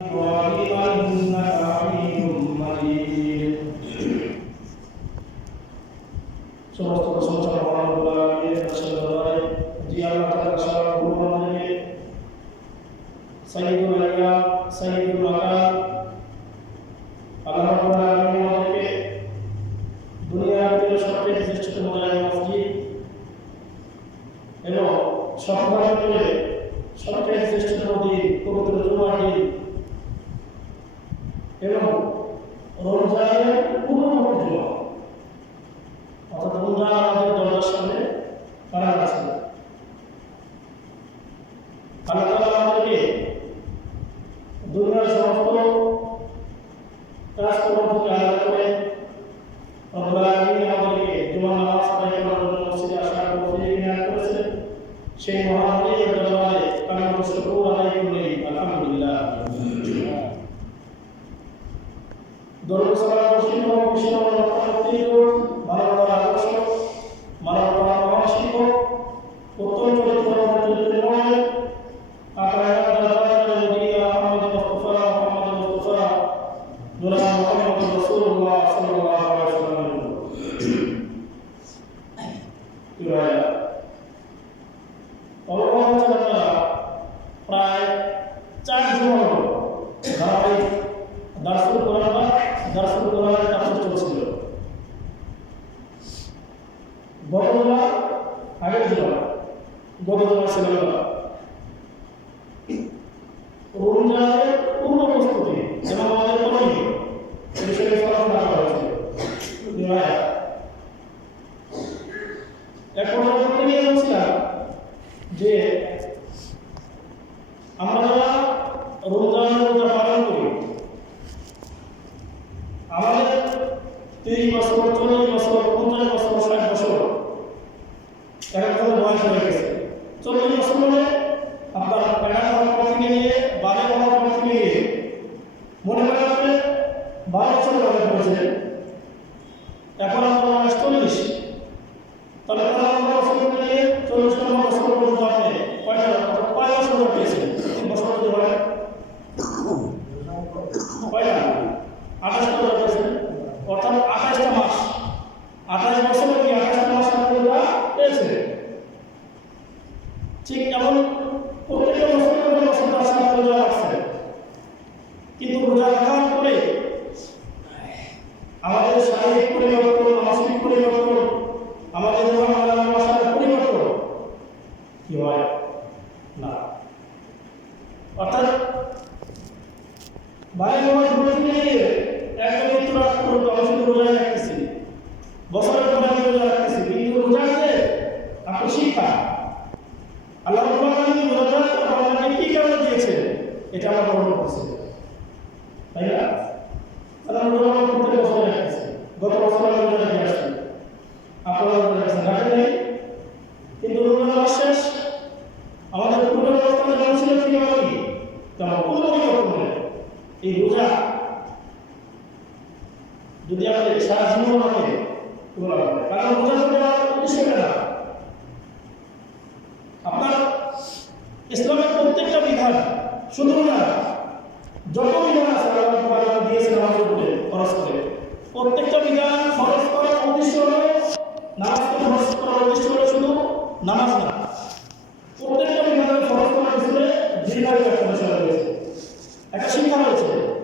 إبراهيم إنك حميد مجيد সমস্ত প্রশংসা মহান আল্লাহ এর আশীর্বাদ যে আল্লাহ তাআলা সারা ভূমণ্ডলে সাইয়্যিদুল আইয়াম সাইয়্যিদুল মাকান আল্লাহ রাব্বুল আলামিন আমাদেরকে দুনিয়ার সবচেয়ে শ্রেষ্ঠতম জায়গা মসজিদ এবং সপ্তাহের মধ্যে সবচেয়ে শ্রেষ্ঠতম দিন পবিত্র জুমার দিন এবং রমজানের পূর্ববর্তী জুমা অর্থাৎ রমজান আমাদের দরজার সামনে দাঁড়ানো আছে। আল্লাহ তাআলা আমাদেরকে দুনিয়ার সমস্ত কাজকর্ম থেকে আলাদা করে রব্বুল আলামিন আমাদেরকে জুমার নামাজ আদায় করার জন্য মসজিদে আসার তৌফিক নিয়াত করেছেন। সেই মহান মালিকের দরবারে কালিমা শুকর আদায় করলে আলহামদুলিল্লাহ। দরুদ সালাম বর্ষিত হোক বিশ্ব মানবতার আদর্শ মানবতার মহান শিক্ষক উত্তম চরিত্র চরিত্রময় আকায়াত দরবারে নবীয়া মুহাম্মদ মুস্তাফা জনাব মুহাম্মদ রাসূলুল্লাহ সাল্লাল্লাহু আলাইহি ওয়াসাল্লাম। প্রায় 4 জুমা ধারাবাহিক দারসুল কোরআনের তাফসীর চলছিল। গত জুমা ছিল রমজানের পূর্ব প্রস্তুতি এবং আমাদের করণীয় এই বিষয়ে আলোচনা করা হয়েছে। এখন আমরা বলছিলাম যে আমরা যারা রমজানের রোজা পালন করি আমাদের 30 বছর 40 বছর 50 বছর 60 বছর এখন বয়স হয়ে গেছে। 40 বছর হলে আপনার প্যারা হওয়ার পর থেকে নিয়ে 12 হওয়ার পর থেকে নিয়ে মনে করেন আপনি 12 বছর বয়স হয়েছে, এখন আপনার বয়স 40, তাহলে 15 বছর থেকে নিয়ে 40 বছর পর্যন্ত আপনি কয় বছর পেয়েছেন? 3 বছর যদি হয় কয়টা 28 বছর পেয়েছেন, অর্থাৎ 28টা মাস 28 বছরে কি 28টা মাস আপনারা পেয়েছেন। ঠিক এমন প্রত্যেকটা বছর আপনারা রোজা রাখছেন, কিন্তু রোজা রাখার পরে আমাদের শারীরিক পরিবর্তন মানসিক পরিবর্তন আমাদের পরিবর্তন কি হয় না। অর্থাৎ বাইরে একটা মিত্র আমি শুধু রোজা রাখতেছি, বছরের পর আমি রোজা রাখতেছি, কিন্তু রোজা আছে আপনি শিক্ষা আল্লাহ রোজাটা কি কারণে দিয়েছে এটা আমরা গ্রহণ করছি, তাই না? আল্লাহ রোজা প্রত্যেক বছর রাখতেছে, গত বছর আমি রোজা রেখে আসছি, আপনারা রোজা রাখছেন রাখেন নাই, কিন্তু রোজা মাস শেষ আমাদের পূর্ণ অবস্থানে যেমন ছিল ঠিক আমার কি তেমন কোনো পরিবর্তন নেই। এই রোজা যদি আমাদের সারা জীবন রাখে কারণ রোজা উদ্দেশ্য না আপনার ইসলামের প্রত্যেকটা বিধান শুধু না যত বিধান আছে আল্লাহ দিয়েছেন আমাদের উপরে খরচ করে প্রত্যেকটা বিধান খরচ করার উদ্দেশ্য হলো নামাজ খরচ করার উদ্দেশ্য হলো শুধু নামাজ না, প্রত্যেকটা বিধানের খরচ করার পিছনে জিহাদের একটা বিষয় রয়েছে, একটা শিক্ষা রয়েছে।